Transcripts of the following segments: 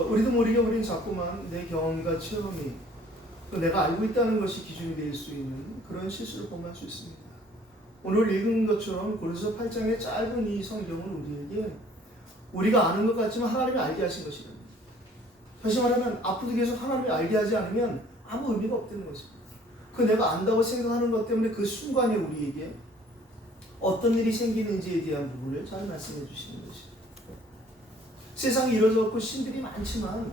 우리도 모르게 우리는 자꾸만 내 경험과 체험이 또 내가 알고 있다는 것이 기준이 될 수 있는 그런 실수를 범할 수 있습니다. 오늘 읽은 것처럼 고린도서 8장의 짧은 이 성경은 우리에게 우리가 아는 것 같지만 하나님이 알게 하신 것이랍니다. 다시 말하면 앞으로 계속 하나님이 알게 하지 않으면 아무 의미가 없다는 것입니다. 그 내가 안다고 생각하는 것 때문에 그 순간에 우리에게 어떤 일이 생기는지에 대한 부분을 잘 말씀해 주시는 것입니다. 세상이 이루어졌고 신들이 많지만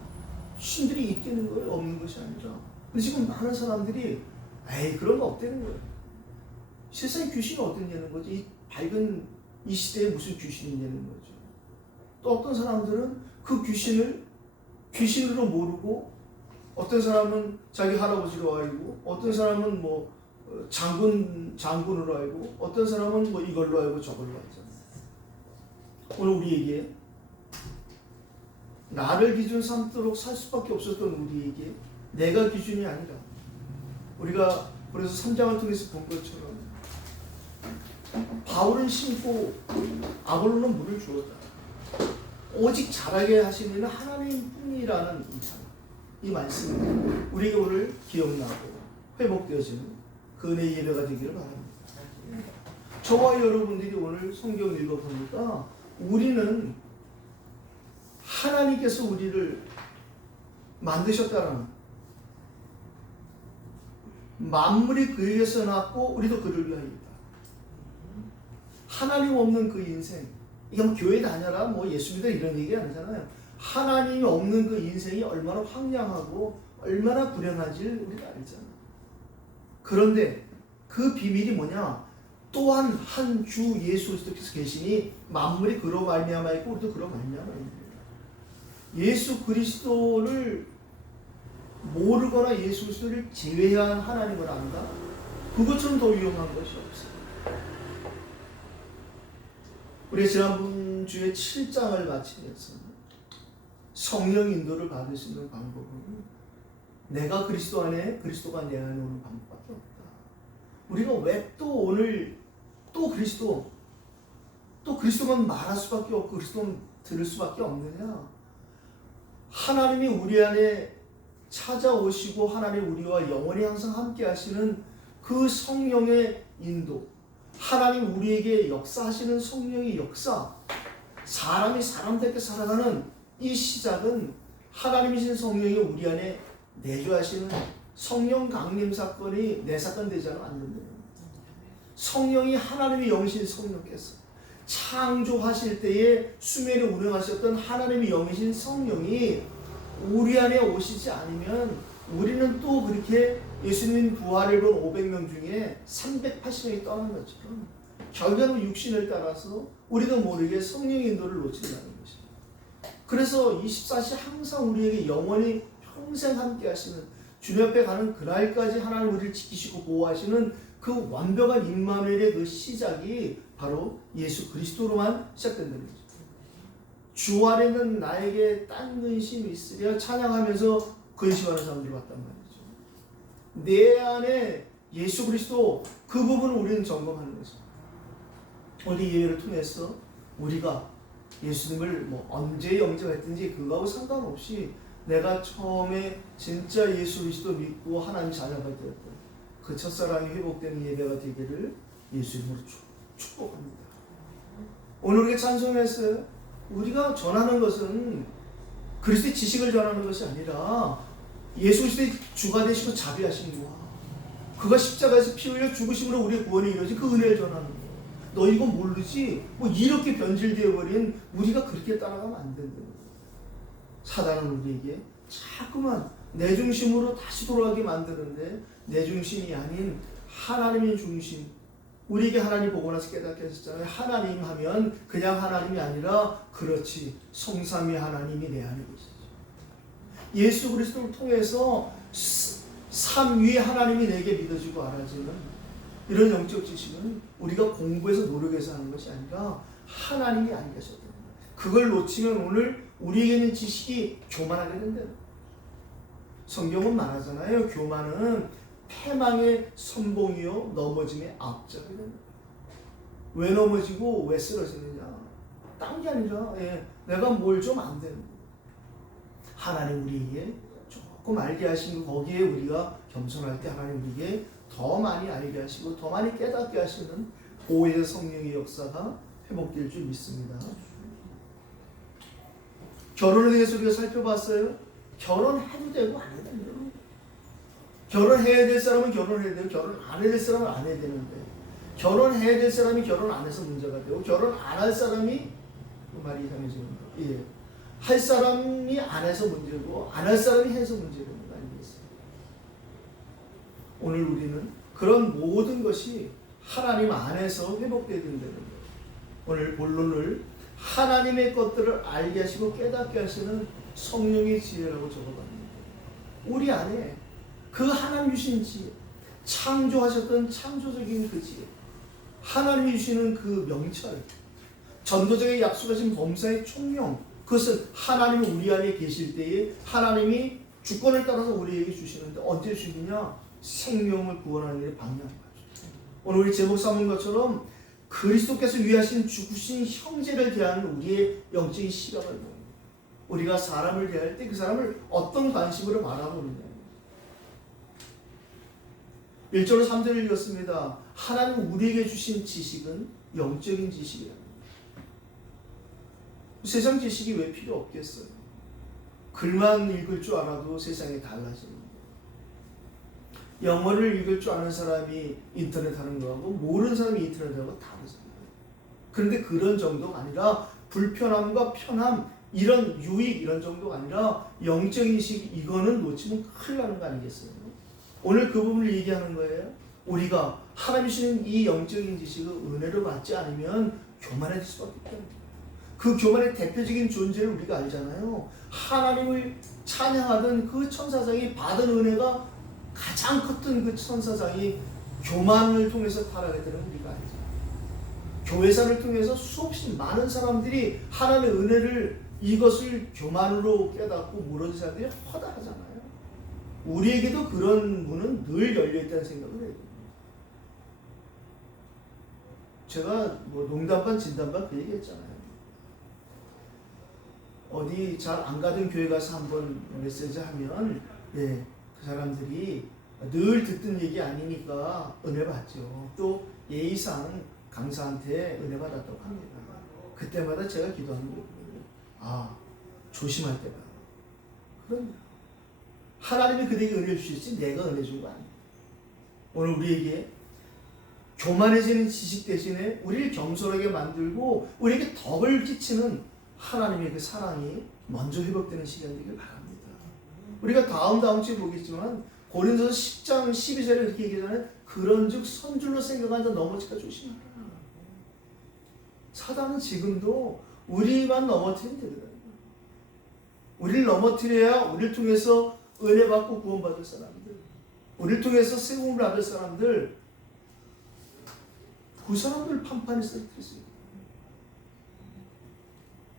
신들이 있다는 거예요, 없는 것이 아니라. 근데 지금 많은 사람들이 에이 그런 거 없다는 거예요. 세상에 귀신이 어딨냐는 거지. 이 밝은 이 시대에 무슨 귀신이 있냐는 거죠. 또 어떤 사람들은 그 귀신을 귀신으로 모르고 어떤 사람은 자기 할아버지로 알고 어떤 사람은 뭐 장군으로 알고 어떤 사람은 뭐 이걸로 알고 저걸로 알잖아요. 오늘 우리에게 나를 기준 삼도록 살 수밖에 없었던 우리에게 내가 기준이 아니라 우리가 그래서 3장을 통해서 본 것처럼 바울은 심고 아볼로는 물을 주었다. 오직 자라게 하시는 이는 하나님뿐이라는 이 말씀이 우리에게 오늘 기억나고 회복되어지는 그 은혜의 예배가 되기를 바랍니다. 저와 여러분들이 오늘 성경을 읽어보니까 우리는 하나님께서 우리를 만드셨다는 만물이 그에게서 났고 우리도 그를 위하여이다. 하나님 없는 그 인생, 이게 뭐 교회 다녀라 뭐 예수 믿어 이런 얘기 아니잖아요. 하나님이 없는 그 인생이 얼마나 황량하고 얼마나 불행한지를 우리가 알잖아요. 그런데 그 비밀이 뭐냐? 또한 한 주 예수 그리스도께서 계시니 만물이 그로 말미암아 있고 우리도 그로 말미암아 있습니다. 예수 그리스도를 모르거나 예수 그리스도를 제외한 하나님을 안다? 그것처럼 더 위험한 것이 없어요. 우리 지난주에 7장을 마치면서 성령 인도를 받을 수 있는 방법은 내가 그리스도 안에 그리스도가 내 안에 오는 방법밖에 없다. 우리가 왜 또 오늘 또 그리스도만 말할 수밖에 없고 그리스도만 들을 수밖에 없느냐? 하나님이 우리 안에 찾아오시고 하나님 우리와 영원히 항상 함께 하시는 그 성령의 인도, 하나님 우리에게 역사하시는 성령의 역사, 사람이 사람답게 살아가는 이 시작은 하나님이신 성령이 우리 안에 내주하시는 성령 강림 사건이 내 사건 되지 않는다. 성령이 하나님의 영이신 성령께서 창조하실 때에 수면에 운행하셨던 하나님의 영이신 성령이 우리 안에 오시지 않으면 우리는 또 그렇게 예수님 부활을 본 500명 중에 380명이 떠난 것처럼 결국은 육신을 따라서 우리도 모르게 성령의 인도를 놓친다는 것입니다. 그래서 24시 항상 우리에게 영원히 평생 함께 하시는 주님 앞에 가는 그날까지 하나님 우리를 지키시고 보호하시는 그 완벽한 임마누엘의 그 시작이 바로 예수 그리스도로만 시작된다는 거죠. 주 안에는 나에게 딴 근심이 있으랴 찬양하면서 근심하는 사람들이 왔단 말이죠. 내 안에 예수 그리스도 그 부분을 우리는 점검하는 거죠. 오늘 이 예배를 통해서 우리가 예수님을 뭐 언제 영접했든지 그거하고 상관없이 내가 처음에 진짜 예수 그리스도 믿고 하나님 자녀가 되었던 그 첫사랑이 회복되는 예배가 되기를 예수 이름으로 축복합니다. 오늘 우리가 찬송했어요. 우리가 전하는 것은 그리스도의 지식을 전하는 것이 아니라 예수 그리스도의 주가 되시고 자비하신 거야. 그가 십자가에서 피 흘려 죽으심으로 우리의 구원이 이루어진 그 은혜를 전하는 거야. 너 이거 모르지? 뭐 이렇게 변질되어 버린 우리가 그렇게 따라가면 안 된다는 거야. 사단은 우리에게 자꾸만 내 중심으로 다시 돌아가게 만드는데 내 중심이 아닌 하나님의 중심, 우리에게 하나님 보고 나서 깨닫게 하셨잖아요. 하나님 하면 그냥 하나님이 아니라 그렇지 성삼위 하나님이 내 안에 계시죠. 예수 그리스도를 통해서 삼위 하나님이 내게 믿어지고 알아지는 이런 영적 지식은 우리가 공부해서 노력해서 하는 것이 아니라 하나님이 안 계셨다. 그걸 놓치면 오늘 우리에게 있는 지식이 교만하게 된다. 성경은 말하잖아요. 교만은 패망의 선봉이요 넘어짐의 앞잡이 된다. 왜 넘어지고 왜 쓰러지느냐? 딴 게 아니라 내가 뭘 좀 안 되는 거예요. 하나님 우리에게 조금 알게 하시고 거기에 우리가 겸손할 때 하나님 우리에게 더 많이 알게 하시고 더 많이 깨닫게 하시는 보혜의 성령의 역사가 회복될 줄 믿습니다. 결혼에 대해서 우리가 살펴봤어요. 결혼해도 되고 안 해도 돼요. 결혼해야 될 사람은 결혼해야 되고 결혼 안 해야 될 사람은 안 해야 되는데 결혼해야 될 사람이 결혼 안 해서 문제가 되고 결혼 안 할 사람이 말이 이상해지는 거예요. 예. 할 사람이 안 해서 문제고 안 할 사람이 해서 문제되는 거 아니겠어요? 오늘 우리는 그런 모든 것이 하나님 안에서 회복되어야 된다는 거예요. 오늘 본론을 하나님의 것들을 알게 하시고 깨닫게 하시는 성령의 지혜라고 적어봤습니다. 우리 안에 그 하나님 주신 지혜, 창조하셨던 창조적인 그 지혜, 하나님이 주시는 그 명철, 전도자에게 약속하신 범사의 총명, 그것은 하나님이 우리 안에 계실 때에 하나님이 주권을 따라서 우리에게 주시는데 언제 주시느냐? 생명을 구원하는 일에 방해하는 거죠. 오늘 우리 제목 삼은 것처럼 그리스도께서 위하신 죽으신 형제를 대하는 우리의 영적인 시각을 보는 거예요. 우리가 사람을 대할 때 그 사람을 어떤 관심으로 바라보느냐. 1절로 3절을 읽었습니다. 하나님 우리에게 주신 지식은 영적인 지식이라. 세상 지식이 왜 필요 없겠어요? 글만 읽을 줄 알아도 세상이 달라지는 거예요. 영어를 읽을 줄 아는 사람이 인터넷 하는 거하고 모르는 사람이 인터넷 하는 거 다르잖아요. 그런데 그런 정도가 아니라 불편함과 편함, 이런 유익 이런 정도가 아니라 영적인 지식, 이거는 놓치면 큰일 나는 거 아니겠어요? 오늘 그 부분을 얘기하는 거예요. 우리가 하나님이 주시는 이 영적인 지식을 은혜로 받지 않으면 교만해질 수밖에 없다. 그 교만의 대표적인 존재를 우리가 알잖아요. 하나님을 찬양하던 그 천사장이 받은 은혜가 가장 컸던 그 천사장이 교만을 통해서 타락했다는 우리가 알죠. 교회사를 통해서 수없이 많은 사람들이 하나님의 은혜를 이것을 교만으로 깨닫고 무너진 사람들이 허다하잖아요. 우리에게도 그런 문은 늘 열려있다는 생각을 해요. 제가 뭐 농담반 진담반 그 얘기 했잖아요. 어디 잘 안 가던 교회 가서 한번 메시지 하면 그 사람들이 늘 듣던 얘기 아니니까 은혜 받죠. 또 예의상 강사한테 은혜 받았다고 합니다. 그때마다 제가 기도하는 거예요. 조심할 때가. 그런데 하나님이 그들에게 은혜 주시지 내가 은혜 준 거 아니에요. 오늘 우리에게 교만해지는 지식 대신에 우리를 겸손하게 만들고 우리에게 덕을 끼치는 하나님의 그 사랑이 먼저 회복되는 시간이 되길 바랍니다. 우리가 다음 주에 보겠지만 고린도서 10장 12절에 이렇게 얘기하잖아요. 그런즉 선줄로 생각한 자 넘어질까 조심하라. 사단은 지금도 우리만 넘어뜨리면 되더라고요. 우리를 넘어뜨려야 우리를 통해서 은혜 받고 구원받을 사람들, 우리를 통해서 세움을 받을 사람들, 그 사람들 판판이 쓰러뜨릴 수 있어요.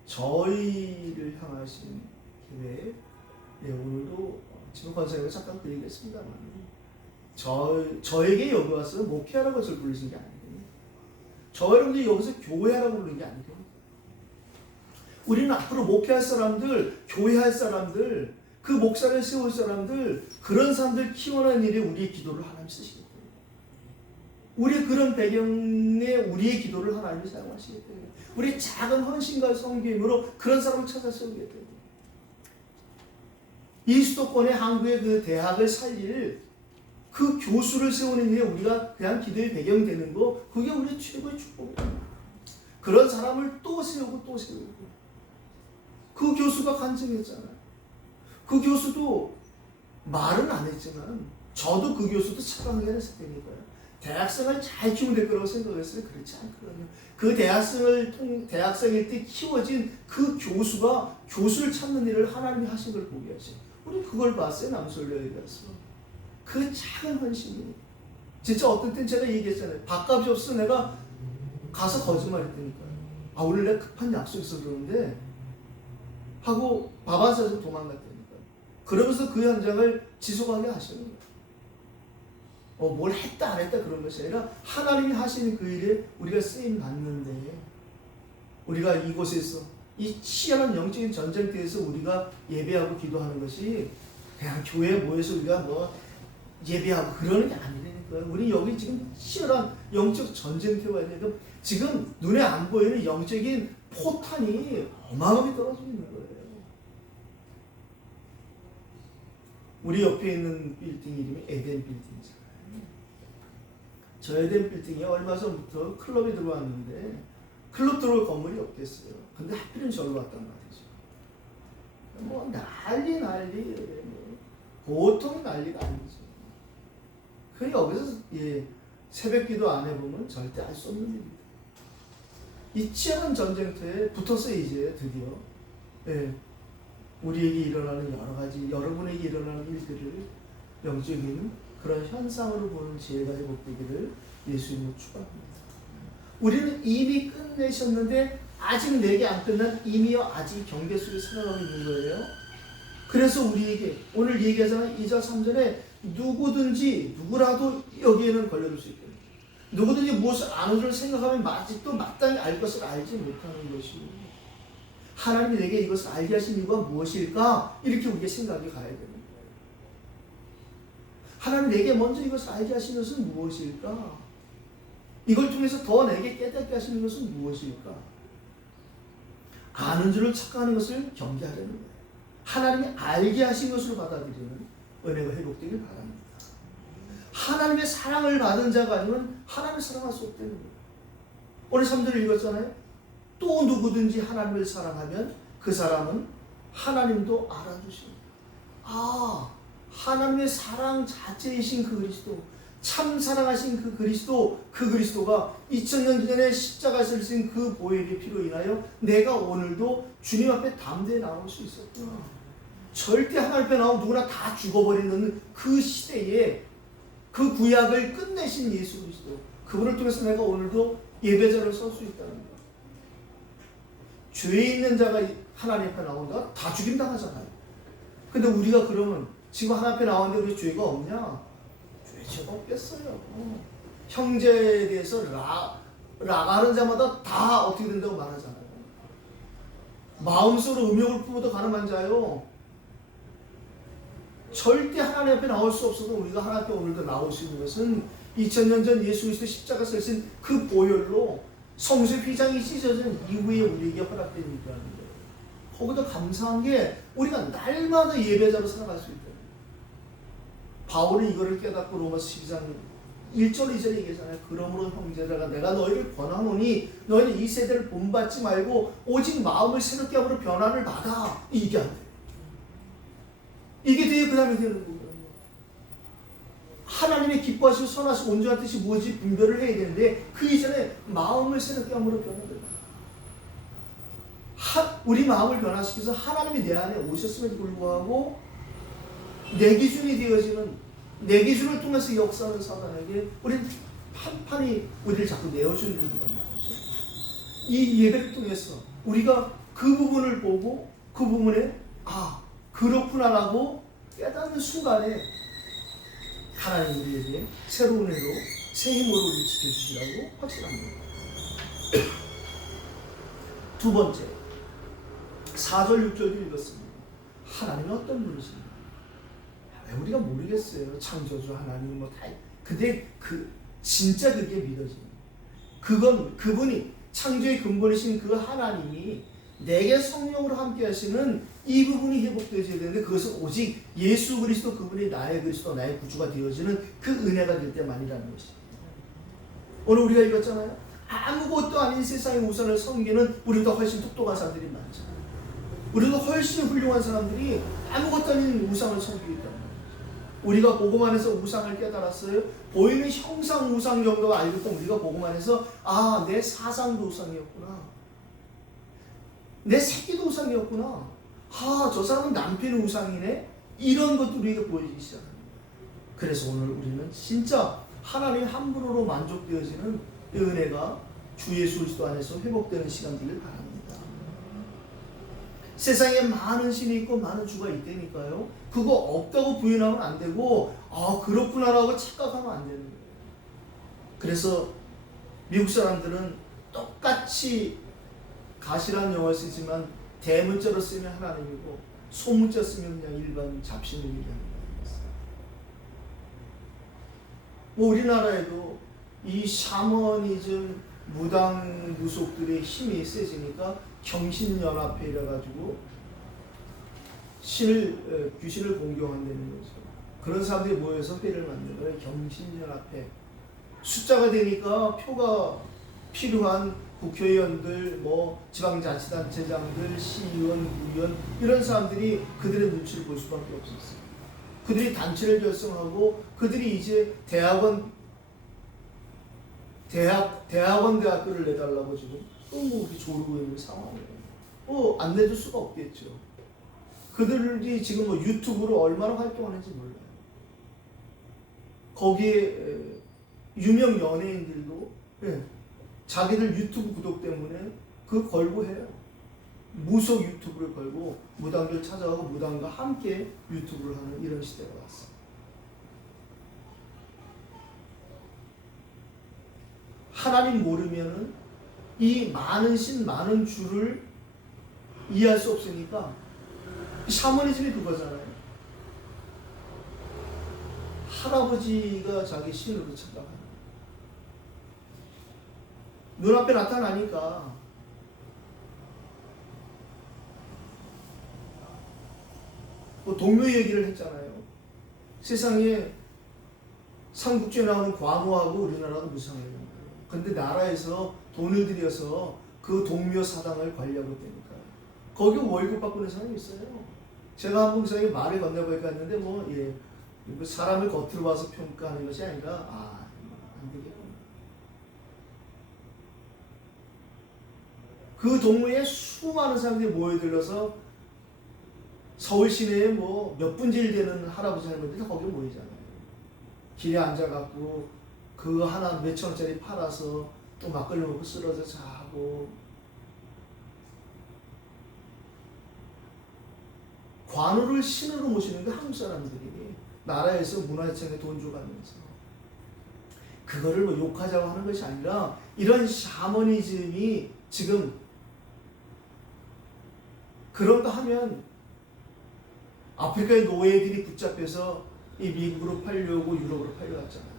저희를 향하신 기회에 오늘도 지금 권사님과 잠깐 그 얘기했습니다만 저에게 여기 와서 목회하라고 저를 부르신 게 아니에요. 저 여러분들이 여기서 교회하라고 부르는 게 아니에요. 우리는 앞으로 목회할 사람들, 교회할 사람들, 그 목사를 세울 사람들, 그런 사람들 키워내는 일에 우리의 기도를 하나님 쓰시겠다. 우리 그런 배경에 우리의 기도를 하나님이 사용하시기 때문에 우리 작은 헌신과 섬김으로 그런 사람을 찾아 세우겠다. 이 수도권의 한국의 그 대학을 살릴 그 교수를 세우는 일에 우리가 그냥 기도의 배경이 되는 거, 그게 우리 최고의 축복입니다. 그런 사람을 또 세우고 또 세우고. 그 교수가 간증했잖아요. 그 교수도 말은 안 했지만 저도 그 교수도 착각하게 했을 테니까요. 대학생을 잘 키우면 될 거라고 생각했어요. 그렇지 않거든요. 그 대학생일 때 키워진 그 교수가 교수를 찾는 일을 하나님이 하신 걸 보게 하죠. 우리 그걸 봤어요. 남솔로에 가서. 그 작은 헌신이. 진짜 어떤 땐 제가 얘기했잖아요. 밥값이 없어 내가 가서 거짓말 했다니까요. 오늘 내가 급한 약속이 있어서 그러는데 하고 밥 안 사서 도망갔다니까요. 그러면서 그 현장을 지속하게 하시는 거예요. 뭘 했다 안 했다 그런 것이 아니라 하나님이 하시는 그 일에 우리가 쓰임 받는데 우리가 이곳에서 이 치열한 영적인 전쟁터에서 우리가 예배하고 기도하는 것이 그냥 교회에 모여서 우리가 뭐 예배하고 그러는 게 아니라니까요. 우리 여기 지금 치열한 영적 전쟁터가 있는데 지금 눈에 안 보이는 영적인 포탄이 어마어마하게 떨어지고 있는 거예요. 우리 옆에 있는 빌딩 이름이 에덴 빌딩이잖아요. 저 에덴 빌딩이 얼마 전부터 클럽에 들어왔는데 클럽 들어올 건물이 없겠어요. 근데 하필은 저로 왔단 말이죠. 뭐 난리 보통 난리가 아니죠. 그 여기서 새벽기도 안 해보면 절대 알 수 없는 일입니다. 이 치열한 전쟁터에 붙었어요. 이제 드디어 우리에게 일어나는 여러 가지 여러분에게 일어나는 일들을 영적인 그런 현상으로 보는 지혜가 회복되기를 예수님으로 축복합니다. 우리는 이미 끝내셨는데 아직 내게 안 끝난 이미와 아직 경계 속에 살아가고 있는 거예요. 그래서 우리에게 오늘 얘기하잖아요. 2절 3절에 누구든지 누구라도 여기에는 걸려들 수 있다. 누구든지 무엇을 아는 줄 생각하면 아직도 마땅히 알 것을 알지 못하는 것이 하나님이 내게 이것을 알게 하신 이유가 무엇일까? 이렇게 우리가 생각이 가야 되는 거예요. 하나님 내게 먼저 이것을 알게 하신 것은 무엇일까? 이걸 통해서 더 내게 깨닫게 하시는 것은 무엇일까? 아는 줄을 착각하는 것을 경계하려는 거예요. 하나님이 알게 하신 것으로 받아들이는 은혜가 회복되길 바랍니다. 하나님의 사랑을 받은 자가 아니면 하나님을 사랑할 수 없다는 거예요. 오늘 3절을 읽었잖아요. 또 누구든지 하나님을 사랑하면 그 사람은 하나님도 알아주십니다. 하나님의 사랑 자체이신 그 그리스도, 참 사랑하신 그 그리스도가 2000년 전에 십자가에서 흘리신 그 보혈의 피로 인하여 내가 오늘도 주님 앞에 담대히 나올 수 있었구나. 절대 하나님 앞에 나오면 누구나 다 죽어버리는 그 시대에 그 구약을 끝내신 예수 그리스도, 그분을 통해서 내가 오늘도 예배자로 설 수 있다는 거야. 죄 있는 자가 하나님 앞에 나온다? 다 죽임당하잖아요. 근데 우리가 그러면 지금 하나님 앞에 나왔는데 우리 죄가 없냐? 죄가 없겠어요. 형제에 대해서 라가하는 자마다 다 어떻게 된다고 말하잖아요. 마음속으로 음욕을 품어도 가늠한 자요. 절대 하나님 앞에 나올 수 없어도 우리가 하나님 앞에 오늘도 나올 수 있는 것은 2000년 전 예수 그리스도 십자가에서 흘리신 그 보혈로 성수의 휘장이 찢어진 이후에 우리에게 허락된 일이라는 거예요. 거기다 감사한 게 우리가 날마다 예배자로 살아갈 수 있다. 바울은 이거를 깨닫고 로마서 12장 1절 2절에 얘기하잖아요. 그러므로 형제들아 내가 너희를 권하노니 너희는 이 세대를 본받지 말고 오직 마음을 새롭게 함으로 변화를 받아. 이게 안 돼. 이게 돼야 그 다음에 되는 거예요. 하나님의 기뻐하시고 선하시고 온전한 뜻이 무엇인지 분별을 해야 되는데 그 이전에 마음을 새롭게 함으로 변화를 받아. 우리 마음을 변화시켜서 하나님이 내 안에 오셨음에도 불구하고 내 기준이 되어지는, 내 기준을 통해서 역사하는 사단에게 우리는 판판이 우리를 자꾸 내어주는 말이죠. 이 예배를 통해서 우리가 그 부분을 보고 그 부분에 그렇구나라고 깨닫는 순간에 하나님 우리에게 새로운 해로 새 힘으로 우리를 지켜주시라고 확신합니다. 두 번째 4절 6절도 읽었습니다. 하나님은 어떤 분이십니까? 왜 우리가 모르겠어요. 창조주 하나님 다. 근데 진짜 그게 믿어집니다. 그분이 창조의 근본이신 그 하나님이 내게 성령으로 함께 하시는 이 부분이 회복되어야 되는데 그것은 오직 예수 그리스도 그분이 나의 그리스도 나의 구주가 되어지는 그 은혜가 될 때만이라는 것입니다. 오늘 우리가 읽었잖아요. 아무것도 아닌 세상의 우상을 섬기는 우리보다 훨씬 똑똑한 사람들이 많잖아요. 우리도 훨씬 훌륭한 사람들이 아무것도 아닌 우상을 섬기고 있단 말이에요. 우리가 복음 안에서 우상을 깨달았어요. 보이는 형상 우상 정도가 알고 있던 우리가 복음 안에서 내 사상도 우상이었구나. 내 새끼도 우상이었구나. 저 사람은 남편이 우상이네. 이런 것도 우리에게 보여지기 시작합니다. 그래서 오늘 우리는 진짜 하나님 한 분으로 만족되어지는 이 은혜가 주 예수 그리스도 안에서 회복되는 시간 되길 바랍니다. 세상에 많은 신이 있고 많은 주가 있다니까요. 그거 없다고 부인하면 안 되고 그렇구나라고 착각하면 안 되는 거예요. 그래서 미국 사람들은 똑같이 가시란 영어를 쓰지만 대문자로 쓰면 하나님이고 소문자 쓰면 그냥 일반 잡신을 얘기하는 거예요. 뭐 우리나라에도 이 샤머니즘 무당 무속들의 힘이 세지니까 경신연합회 이래가지고 귀신을 공경한다는 거죠. 그런 사람들이 모여서 회를 만든 거예요. 경신연합회. 숫자가 되니까 표가 필요한 국회의원들, 뭐 지방자치단체장들, 시의원, 구의원 이런 사람들이 그들의 눈치를 볼 수밖에 없었어요. 그들이 단체를 결성하고 그들이 이제 대학교를 내달라고 지금 이렇게 조르고 있는 상황이에요. 안 내줄 수가 없겠죠. 그들이 지금 뭐 유튜브로 얼마나 활동하는지 몰라요. 거기에 유명 연예인들도 자기들 유튜브 구독 때문에 그거 걸고 해요. 무속 유튜브를 걸고 무당들 찾아가고 무당과 함께 유튜브를 하는 이런 시대가 왔어요. 하나님 모르면은 이 많은 신, 많은 주를 이해할 수 없으니까 샤머니즘이 그거잖아요. 할아버지가 자기 신으로 찾아가요. 눈앞에 나타나니까 뭐 동묘 얘기를 했잖아요. 세상에 삼국지에 나오는 관우하고 우리나라도 무상해요. 근데 나라에서 돈을 들여서 그 동묘 사당을 관리하고 있다니까요. 거기 월급 받고 있는 사람이 있어요. 제가 한 봉사에 말을 건네보니까 했는데 뭐 사람을 겉으로 봐서 평가하는 것이 아니라 안 되겠구나. 그 동네에 수많은 사람들이 모여들어서 서울 시내에 뭐 몇 분지를 되는 할아버지 할머니들이 다 거기에 모이잖아요. 길에 앉아갖고 그 하나 몇천 원짜리 팔아서 또 막걸리 먹고 쓰러져 자고. 관우를 신으로 모시는 게 한국 사람들이 나라에서 문화유산에 돈 줘가면서 그거를 뭐 욕하자고 하는 것이 아니라 이런 샤머니즘이 지금 그런가 하면 아프리카의 노예들이 붙잡혀서 이 미국으로 팔려고 유럽으로 팔려갔잖아요.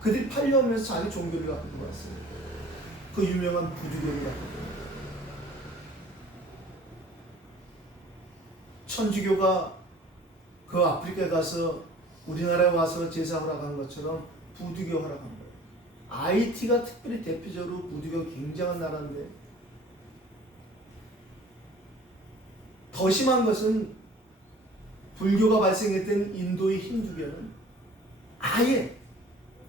그들이 팔려오면서 자기 종교를 갖고 들어왔어요. 그 유명한 부두교를 갖고 들어왔어요. 천주교가 그 아프리카에 가서 우리나라에 와서 제사 허락한 것처럼 부두교 허락한 거예요. IT가 특별히 대표적으로 부두교가 굉장한 나라인데 더 심한 것은 불교가 발생했던 인도의 힌두교는 아예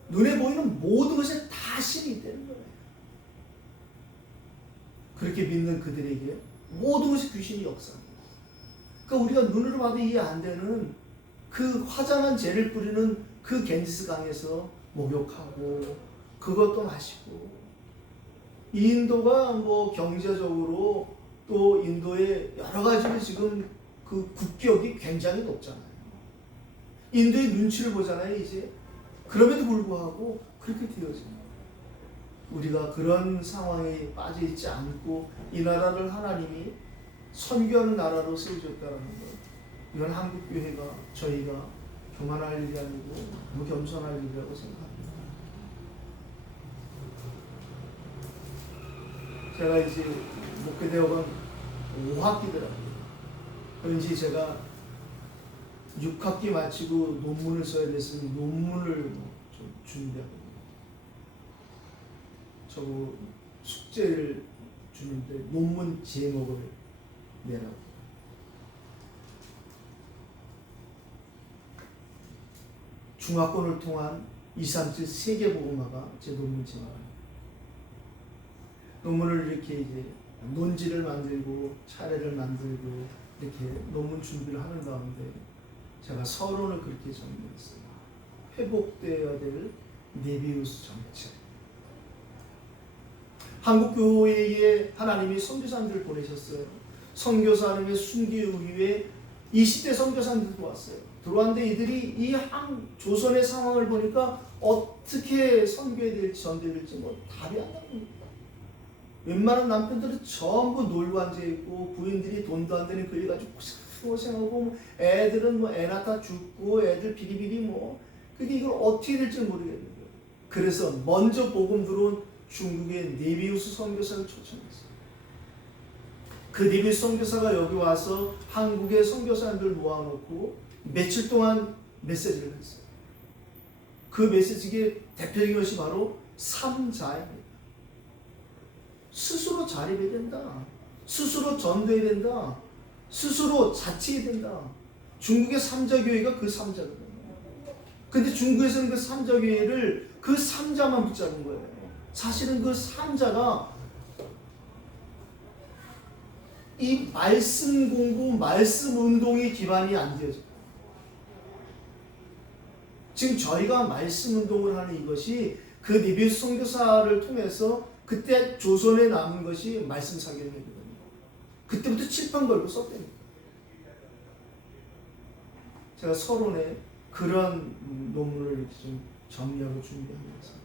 눈에 보이는 모든 것에 다 신이 있다는 거예요. 그렇게 믿는 그들에게 모든 것이 귀신이 역사합니다. 그러니까 우리가 눈으로 봐도 이해 안 되는 그 화장한 죄를 뿌리는 그 겐지스 강에서 목욕하고 그것도 마시고 인도가 뭐 경제적으로 또 인도의 여러 가지로 지금 그 국격이 굉장히 높잖아요. 인도의 눈치를 보잖아요, 이제. 그럼에도 불구하고 그렇게 되어집니다. 우리가 그런 상황에 빠져 있지 않고 이 나라를 하나님이 선교하는 나라로 세워줬다는 것. 이건 한국교회가 저희가 교만할 일이 아니고 너무 겸손할 일이라고 생각합니다. 제가 이제 목회대학원 5학기더라고요. 그런지 제가 6학기 마치고 논문을 써야 됐으니 논문을 좀 준비하고 저 숙제를 주는데 논문 제목을 내라고. 중화권을 통한 237 세계복음화가 제 논문 제목입니다. 논문을 이렇게 이제 논지를 만들고 차례를 만들고 이렇게 논문 준비를 하는 가운데 제가 서론을 그렇게 정리했어요. 회복되어야 될 네비우스 정책. 한국교회에 하나님이 선교사님들을 보내셨어요. 선교사님의 순교 이후에 20대 선교사님들도 왔어요. 들어왔는데 이들이 이 조선의 상황을 보니까 어떻게 선교해야 될지 전도해야 될지 뭐 답이 안 나옵니다. 웬만한 남편들은 전부 놀고 앉아있고 부인들이 돈도 안 되는 그 일 가지고 고생하고 애들은 뭐 애 낳다 죽고 애들 비리비리 뭐 그게 이걸 어떻게 될지 모르겠는 거예요. 그래서 먼저 복음 들어온 중국의 네비우스 선교사를 초청했어요. 그 네비우스 선교사가 여기 와서 한국의 선교사님들 모아놓고 며칠 동안 메시지를 했어요. 그 메시지의 대표적인 것이 바로 삼자입니다. 스스로 자립해야 된다. 스스로 전도해야 된다. 스스로 자치해야 된다. 중국의 삼자교회가 그 삼자거든요. 근데 중국에서는 그 삼자교회를 그 삼자만 붙잡은 거예요. 사실은 그 삼자가 이 말씀 공부, 말씀 운동의 기반이 안 되어져요. 지금 저희가 말씀 운동을 하는 이것이 그 네비우스 선교사를 통해서 그때 조선에 남은 것이 말씀 사경이거든요. 그때부터 칠판 걸고 썼답니다. 제가 서론에 그런 논문을 좀 정리하고 준비하면서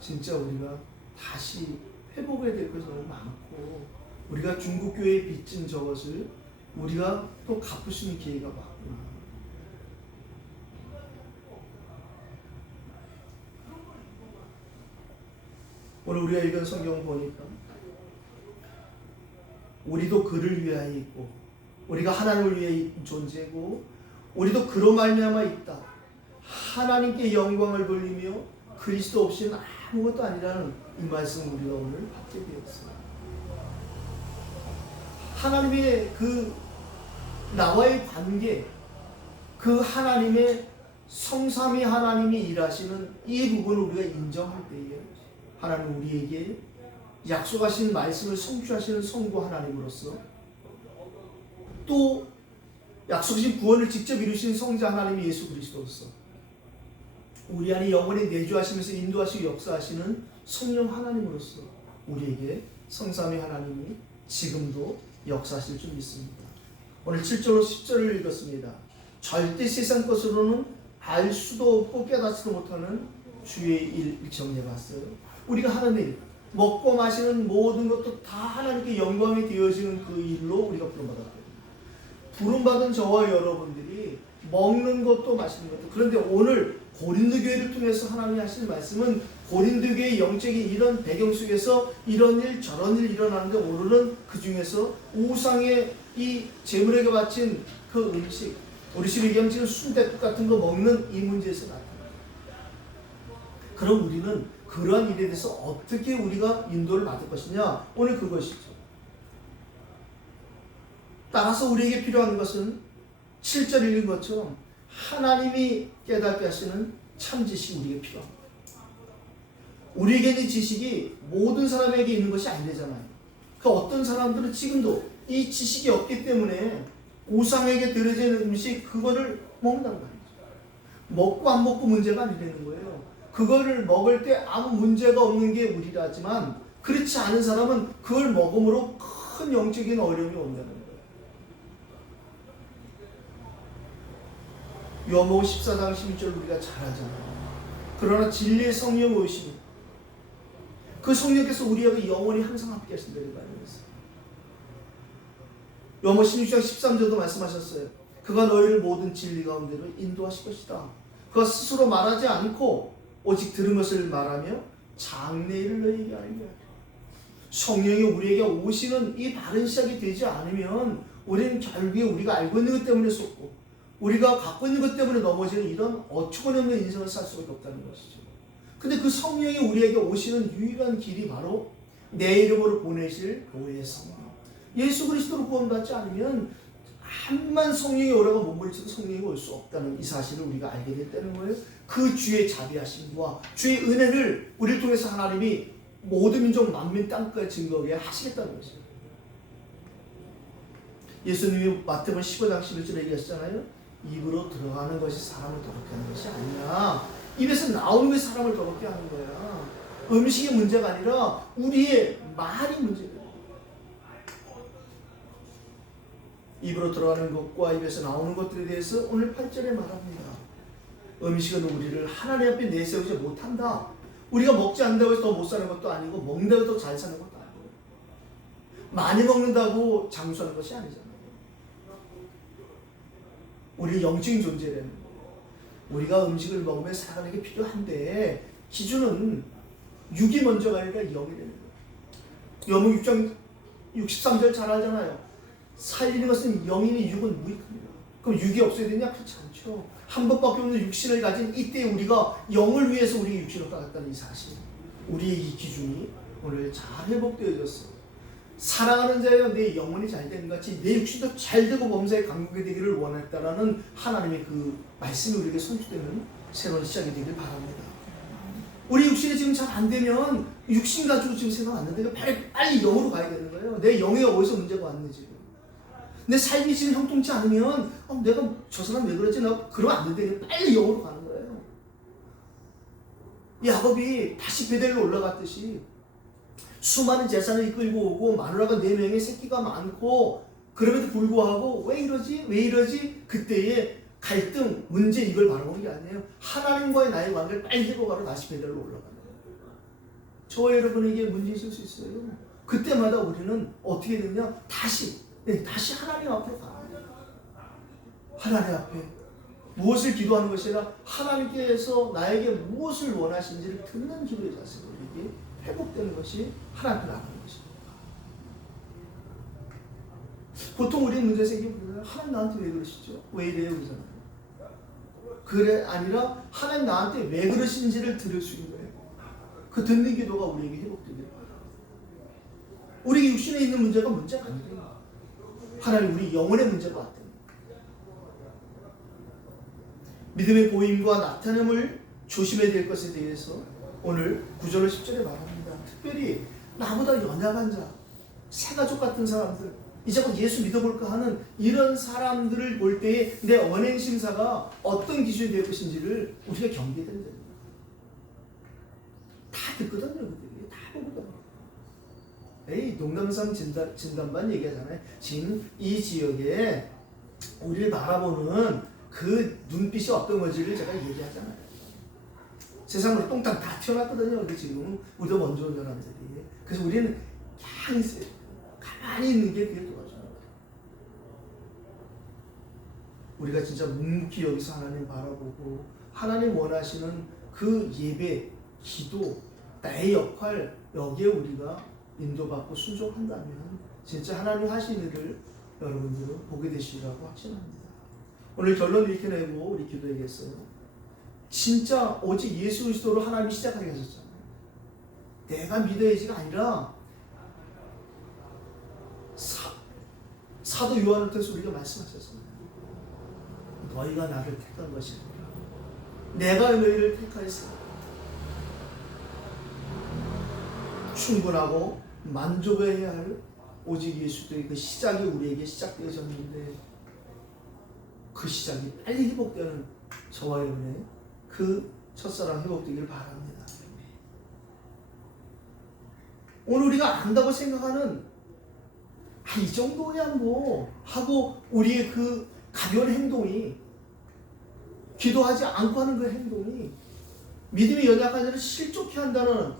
진짜 우리가 다시 회복해야 될 것이 너무 많고 우리가 중국 교회에 빚진 저것을 우리가 또 갚을 수 있는 기회가 많구나. 오늘 우리가 읽은 성경 보니까 우리도 그를 위하여 있고 우리가 하나님을 위해 존재고 우리도 그로 말미암아 있다. 하나님께 영광을 돌리며 그리스도 없이는 아무것도 아니라는 이 말씀을 우리가 오늘 받게 되었어요. 하나님의 그 나와의 관계, 그 하나님의 성삼위 하나님이 일하시는 이 부분을 우리가 인정할 때에 하나님 우리에게 약속하신 말씀을 성취하시는 성부 하나님으로서 또 약속하신 구원을 직접 이루신 성자 하나님 예수 그리스도로서 우리 안에 영원히 내주하시면서 인도하시고 역사하시는 성령 하나님으로서 우리에게 성삼위 하나님이 지금도 역사하실 줄 믿습니다. 오늘 7절로 10절을 읽었습니다. 절대 세상 것으로는 알 수도 없고 깨닫지도 못하는 주의 일 정리해봤어요. 우리가 하는 일, 먹고 마시는 모든 것도 다 하나님께 영광이 되어지는 그 일로 우리가 부름받았거든요. 부름받은 저와 여러분들이 먹는 것도 마시는 것도. 그런데 오늘 고린도 교회를 통해서 하나님이 하시는 말씀은 고린도 교회의 영적인 이런 배경 속에서 이런 일 저런 일 일어나는데 오늘은 그 중에서 우상의 이 제물에게 바친 그 음식, 우리 집에 얘기하면 지금 순댓국 같은 거 먹는 이 문제에서 나타납니다. 그럼 우리는 그러한 일에 대해서 어떻게 우리가 인도를 받을 것이냐? 오늘 그것이죠. 따라서 우리에게 필요한 것은 7절 읽은 것처럼 하나님이 깨닫게 하시는 참 지식이 우리에게 필요합니다. 우리에게 있는 지식이 모든 사람에게 있는 것이 아니잖아요. 그 어떤 사람들은 지금도 이 지식이 없기 때문에 우상에게 드려지는 음식 그거를 먹는다는 말이죠. 먹고 안 먹고 문제가 아니라는 거예요. 그거를 먹을 때 아무 문제가 없는 게 우리라지만 그렇지 않은 사람은 그걸 먹음으로 큰 영적인 어려움이 온다는 거예요. 요한복음 14장 12절 우리가 잘 알잖아요. 그러나 진리의 성령 오시니 그 성령께서 우리에게 영원히 항상 함께 하신다는 말이었어요. 요한복음 16장 13절도 말씀하셨어요. 그가 너희를 모든 진리 가운데로 인도하실 것이다. 그가 스스로 말하지 않고 오직 들은 것을 말하며 장래일을 너희에게 알게 하리라. 성령이 우리에게 오시는 이 바른 시작이 되지 않으면 우리는 결국에 우리가 알고 있는 것 때문에 속고 우리가 갖고 있는 것 때문에 넘어지는 이런 어처구니없는 인생을 살 수밖에 없다는 것이죠. 근데 그 성령이 우리에게 오시는 유일한 길이 바로 내 이름으로 보내실 교회의 성령. 예수 그리스도로 구원받지 않으면 암만 성령이 오라고 몸부림쳐도 성령이 올 수 없다는 이 사실을 우리가 알게 됐다는 거예요. 그 주의 자비하심과 주의 은혜를 우리를 통해서 하나님이 모든 민족 만민 땅까지 증거하게 하시겠다는 것이죠. 예수님이 마태복음 15장 11절에 얘기하셨잖아요. 입으로 들어가는 것이 사람을 더럽게 하는 것이 아니야. 입에서 나오는 것이 사람을 더럽게 하는 거야. 음식이 문제가 아니라 우리의 말이 문제다. 입으로 들어가는 것과 입에서 나오는 것들에 대해서 오늘 8절에 말합니다. 음식은 우리를 하나님 앞에 내세우지 못한다. 우리가 먹지 않는다고 해서 더 못 사는 것도 아니고 먹는다고 더 잘 사는 것도 아니고 많이 먹는다고 장수하는 것이 아니잖아요. 우리 영적인 존재라는 거예요. 우리가 음식을 먹으면 살아가는 게 필요한데 기준은 육이 먼저가 아니라 영이 되는 거예요. 요한복음 6장 63절 잘 알잖아요. 살리는 것은 영이니 육은 무익합니다. 그럼 육이 없어야 되냐? 그렇지 않죠. 한 번밖에 없는 육신을 가진 이때 우리가 영을 위해서 우리의 육신을 따랐다는 이 사실, 우리의 이 기준이 오늘 잘 회복되어졌어요. 사랑하는 자여 내 영혼이 잘 되는 같이 내 육신도 잘 되고 범사에 강국이 되기를 원했다라는 하나님의 그 말씀이 우리에게 선포되는 새로운 시작이 되길 바랍니다. 우리 육신이 지금 잘 안 되면 육신 가지고 지금 생각 안 나는데 빨리 영으로 가야 되는 거예요. 내 영에 어디서 문제가 왔는지 지금. 내 삶이 지금 형통치 않으면 내가 저 사람 왜 그러지? 나 그러면 안 되는데 빨리 영으로 가는 거예요. 야곱이 다시 베델로 올라갔듯이 수많은 재산을 이끌고 오고 마누라가 4명의 새끼가 많고 그럼에도 불구하고 왜 이러지? 그때의 갈등, 문제 이걸 바라보는 게 아니에요. 하나님과의 나의 관계를 빨리 회복하러 다시 베델로 올라가는 거예요. 저와 여러분에게 문제 있을 수 있어요. 그때마다 우리는 어떻게 되냐? 다시 하나님 앞으로 가는 거예요. 하나님 앞에 무엇을 기도하는 것이 아니라 하나님께서 나에게 무엇을 원하시는지를 듣는 기도의 자세로 이게 회복되는 것이 하나님 앞에 나가는 것입니다. 보통 우리는 문제 생기면 하나님 나한테 왜 그러시죠? 왜 이래요? 그러잖아요. 그래 아니라 하나님 나한테 왜 그러시는지를 들을 수 있는 거예요. 그 듣는 기도가 우리에게 회복되길 바랍니다. 우리 육신에 있는 문제가 아니에요. 하나님 우리 영혼의 문제가 왔다. 믿음의 보임과 나타남을 조심해야 될 것에 대해서 오늘 9절 10절에 말합니다. 특별히 나보다 연약한 자, 새가족 같은 사람들, 이제 곧 예수 믿어볼까 하는 이런 사람들을 볼 때에 내 언행심사가 어떤 기준이 될 것인지를 우리가 경계해야 된다. 다 듣거든요. 그들이 다 보거든요. 에이 농담삼 진단반 얘기하잖아요. 지금 이 지역에 우리를 바라보는 그 눈빛이 어떤 건지를 제가 얘기하잖아요. 세상으로 똥땅 다 튀어났거든요. 근데 지금 우리도 먼저 온 사람들이. 그래서 우리는 그냥 가만히 있는 게 그게 도와줘요. 우리가 진짜 묵묵히 여기서 하나님 바라보고 하나님 원하시는 그 예배, 기도, 나의 역할 여기에 우리가 인도받고 순종한다면 진짜 하나님 하시는 일을 여러분들은 보게 되시리라고 확신합니다. 오늘 결론을 이렇게 내고 우리 기도하겠어요. 진짜 오직 예수 그리스도로 하나님이 시작하게 하셨잖아요. 내가 믿어야지가 아니라 사도 요한을 통해서 우리가 말씀하셨잖아요. 너희가 나를 택한 것이 아니라 내가 너희를 택하였으니 충분하고 만족해야 할 오직 예수의 그 시작이 우리에게 시작되어졌는데 그 시작이 빨리 회복되는 저와 여러분의 그 첫사랑 회복되기를 바랍니다. 오늘 우리가 안다고 생각하는 이 정도야 뭐 하고 우리의 그 가벼운 행동이 기도하지 않고 하는 그 행동이 믿음이 연약한 자를 실족해 한다는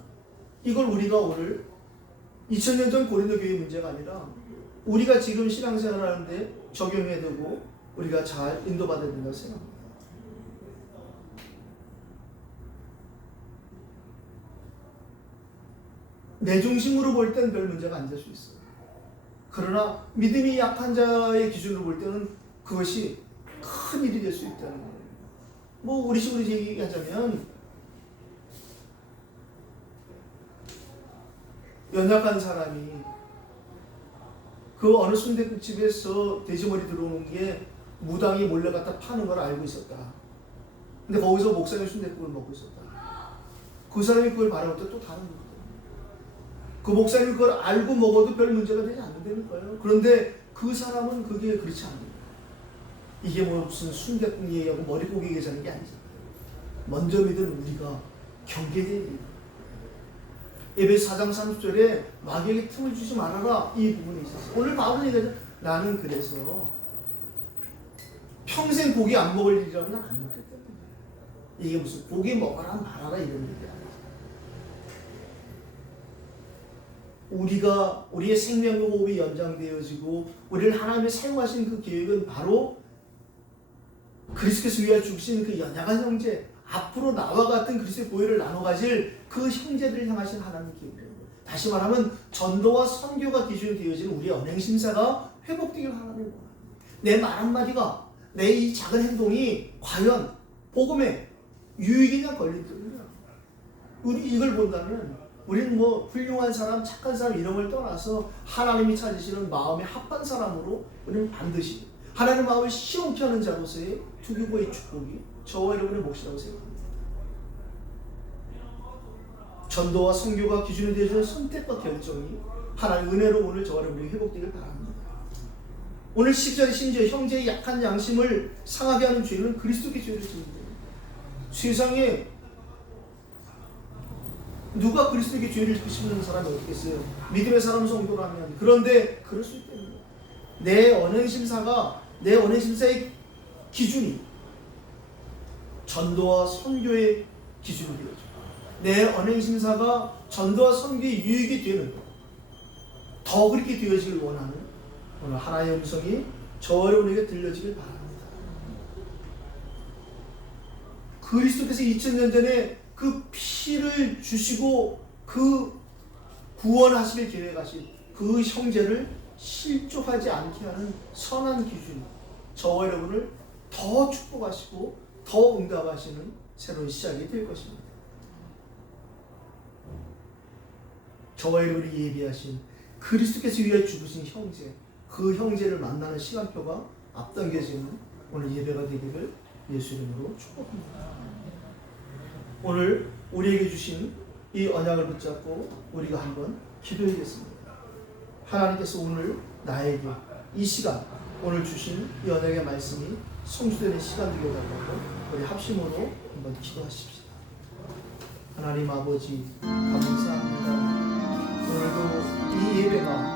이걸 우리가 오늘 2000년 전 고린도 교회의 문제가 아니라 우리가 지금 신앙생활 하는데 적용해야 되고 우리가 잘 인도받아야 된다고 생각합니다. 내 중심으로 볼 때는 별 문제가 안 될 수 있어요. 그러나 믿음이 약한 자의 기준으로 볼 때는 그것이 큰 일이 될 수 있다는 거예요. 뭐 우리 식으로 얘기하자면 연약한 사람이 그 어느 순댓국집에서 돼지머리 들어오는 게 무당이 몰래 갖다 파는 걸 알고 있었다. 근데 거기서 목사님 순댓국을 먹고 있었다. 그 사람이 그걸 바라볼 때 또 다른 거예요. 그 목사님이 그걸 알고 먹어도 별 문제가 되지 않는다는 거예요. 그런데 그 사람은 그게 그렇지 않는 거예요. 이게 뭐 무슨 순댓국 얘기하고 머리고기 얘기하는 게 아니잖아요. 먼저 믿은 우리가 경계돼야 돼요. 에베소 4장 30절에 마귀에게 틈을 주지 말아라 이 부분이 있었어요. 오늘 바울은 얘기하죠. 나는 그래서 평생 고기 안 먹을 일이라면 안 먹겠다. 이게 무슨 고기 먹어라 말아라 이런 얘기 아니죠. 우리의 생명과 호흡이 연장되어지고 우리를 하나님이 사용하신 그 계획은 바로 그리스도께서 위하여 죽으신 그 연약한 형제, 앞으로 나와 같은 그리스도의 보혈을 나눠 가질 그 형제들을 향하신 하나님의 계획이에요. 다시 말하면 전도와 선교가 기준이 되어지는 우리의 언행심사가 회복되길 하나님 원합니다. 내 말 한마디가, 내 이 작은 행동이 과연 복음에 유익이냐 걸림돌이냐. 우리 이걸 본다면 우리는 뭐 훌륭한 사람, 착한 사람 이런 걸 떠나서 하나님이 찾으시는 마음에 합한 사람으로 우리는 반드시 하나님의 마음을 시원케 하는 자로서의 투기고의 축복이 저와 여러분의 몫이라고 생각합니다. 전도와 선교가 기준이 되어주는 선택과 결정이 하나님의 은혜로 오늘 저와 여러분이 회복되길 바랍니다. 오늘 10절에 심지어 형제의 약한 양심을 상하게 하는 죄는 그리스도께 죄를 짓는 거예요. 세상에 누가 그리스도에게 죄를 짓는 사람이 어디 있겠어요? 믿음의 사람 성도라면. 그런데 그럴 수 있다는 거예요. 내 언행심사의 기준이 전도와 선교의 기준이 되어져. 내 언행심사가 전도와 선교의 유익이 되는 더 그렇게 되어지길 원하는 오늘 하나님의 음성이 저와 여러분에게 들려지길 바랍니다. 그리스도께서 2000년 전에 그 피를 주시고 그 구원하시길 계획하신 그 형제를 실족하지 않게 하는 선한 기준이 저와 여러분을 더 축복하시고 더 응답하시는 새로운 시작이 될 것입니다. 저와 여러분이 예비하신 그리스도께서 위하여 죽으신 형제, 그 형제를 만나는 시간표가 앞당겨지는 오늘 예배가 되기를 예수 이름으로 축복합니다. 오늘 우리에게 주신 이 언약을 붙잡고 우리가 한번 기도하겠습니다. 하나님께서 오늘 나에게 이 시간, 오늘 주신 이 언약의 말씀이 성취되는 시간 되게 달라고 우리 합심으로 한번 기도하십시다. 하나님 아버지 감사합니다. 오늘도 이 예배가